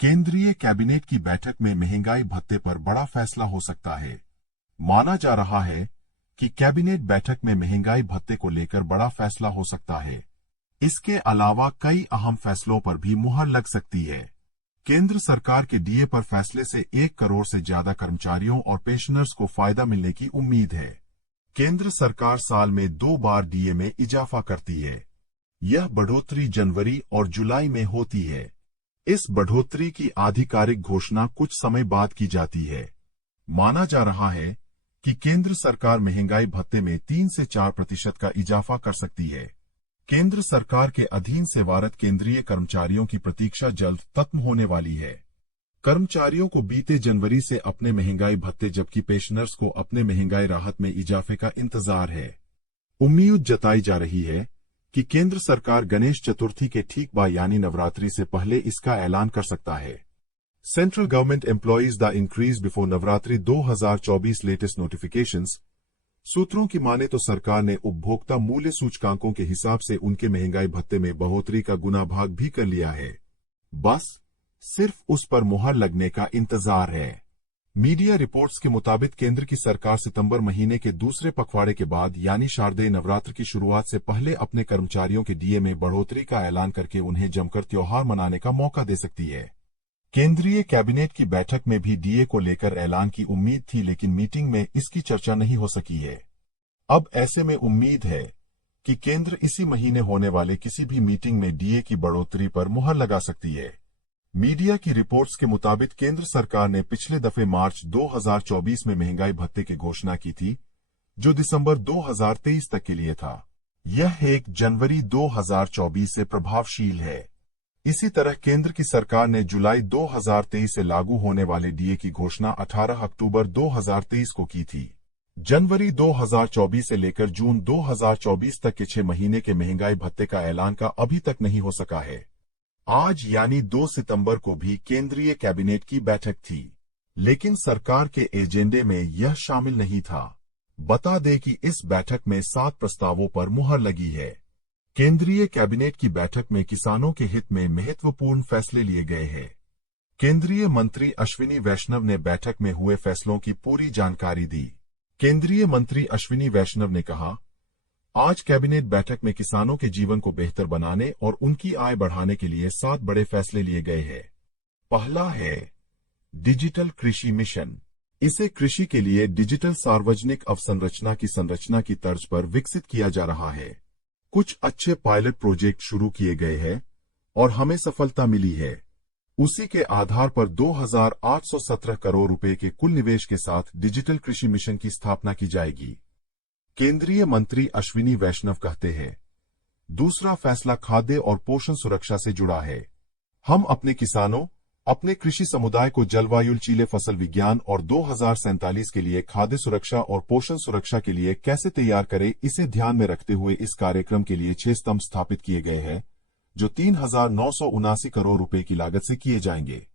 केंद्रीय कैबिनेट की बैठक में महंगाई भत्ते पर बड़ा फैसला हो सकता है। माना जा रहा है कि कैबिनेट बैठक में महंगाई भत्ते को लेकर बड़ा फैसला हो सकता है। इसके अलावा कई अहम फैसलों पर भी मुहर लग सकती है। केंद्र सरकार के डीए पर फैसले से 1 करोड़ से ज्यादा कर्मचारियों और पेंशनर्स को फायदा मिलने की उम्मीद है। केंद्र सरकार साल में 2 बार डीए में इजाफा करती है। यह बढ़ोतरी जनवरी और जुलाई में होती है। इस बढ़ोतरी की आधिकारिक घोषणा कुछ समय बाद की जाती है। माना जा रहा है कि केंद्र सरकार महंगाई भत्ते में 3 से 4% का इजाफा कर सकती है। केंद्र सरकार के अधीन सेवारत केंद्रीय कर्मचारियों की प्रतीक्षा जल्द खत्म होने वाली है। कर्मचारियों को बीते जनवरी से अपने महंगाई भत्ते जबकि पेंशनर्स को अपने महंगाई राहत में इजाफे का इंतजार है। उम्मीद जताई जा रही है कि केंद्र सरकार गणेश चतुर्थी के ठीक बाद यानी नवरात्रि से पहले इसका ऐलान कर सकता है। Central government employees the increase before Navratri 2024 latest notifications. सूत्रों की माने तो सरकार ने उपभोक्ता मूल्य सूचकांकों के हिसाब से उनके महंगाई भत्ते में बढ़ोतरी का गुना भाग भी कर लिया है। बस सिर्फ उस पर मुहर लगने का इंतजार है। मीडिया रिपोर्ट्स के मुताबिक केंद्र की सरकार सितंबर महीने के दूसरे पखवाड़े के बाद यानी शारदीय नवरात्र की शुरुआत से पहले अपने कर्मचारियों के डीए में बढ़ोतरी का ऐलान करके उन्हें जमकर त्योहार मनाने का मौका दे सकती है। केंद्रीय कैबिनेट की बैठक में भी डीए को लेकर ऐलान की उम्मीद थी, लेकिन मीटिंग में इसकी चर्चा नहीं हो सकी है। अब ऐसे में उम्मीद है कि केंद्र इसी महीने होने वाले किसी भी मीटिंग में डीए की बढ़ोतरी पर मुहर लगा सकती है। मीडिया की रिपोर्ट्स के मुताबिक केंद्र सरकार ने पिछले दफे मार्च 2024 में महंगाई भत्ते की घोषणा की थी, जो दिसंबर 2023 तक के लिए था। यह 1 जनवरी 2024 से प्रभावशील है। इसी तरह केंद्र की सरकार ने जुलाई 2023 से लागू होने वाले डीए की घोषणा 18 अक्टूबर 2023 को की थी। जनवरी 2024 से लेकर जून 2024 तक के 6 महीने के महंगाई भत्ते का ऐलान का अभी तक नहीं हो सका है। आज यानी 2 सितंबर को भी केंद्रीय कैबिनेट की बैठक थी, लेकिन सरकार के एजेंडे में यह शामिल नहीं था। बता दें कि इस बैठक में 7 प्रस्तावों पर मुहर लगी है। केंद्रीय कैबिनेट की बैठक में किसानों के हित में महत्वपूर्ण फैसले लिए गए हैं। केंद्रीय मंत्री अश्विनी वैष्णव ने बैठक में हुए फैसलों की पूरी जानकारी दी। केंद्रीय मंत्री अश्विनी वैष्णव ने कहा, आज कैबिनेट बैठक में किसानों के जीवन को बेहतर बनाने और उनकी आय बढ़ाने के लिए 7 बड़े फैसले लिए गए हैं। पहला है डिजिटल कृषि मिशन। इसे कृषि के लिए डिजिटल सार्वजनिक अवसंरचना की संरचना की तर्ज पर विकसित किया जा रहा है। कुछ अच्छे पायलट प्रोजेक्ट शुरू किए गए हैं और हमें सफलता मिली है। उसी के आधार पर 2,817 करोड़ रुपए के कुल निवेश के साथ डिजिटल कृषि मिशन की स्थापना की जाएगी। केंद्रीय मंत्री अश्विनी वैष्णव कहते हैं, दूसरा फैसला खाद्य और पोषण सुरक्षा से जुड़ा है। हम अपने किसानों, अपने कृषि समुदाय को जलवायु लचीले फसल विज्ञान और 2047 के लिए खाद्य सुरक्षा और पोषण सुरक्षा के लिए कैसे तैयार करें, इसे ध्यान में रखते हुए इस कार्यक्रम के लिए 6 स्तंभ स्थापित किए गए हैं, जो 3,979 करोड़ रुपए की लागत से किए जाएंगे।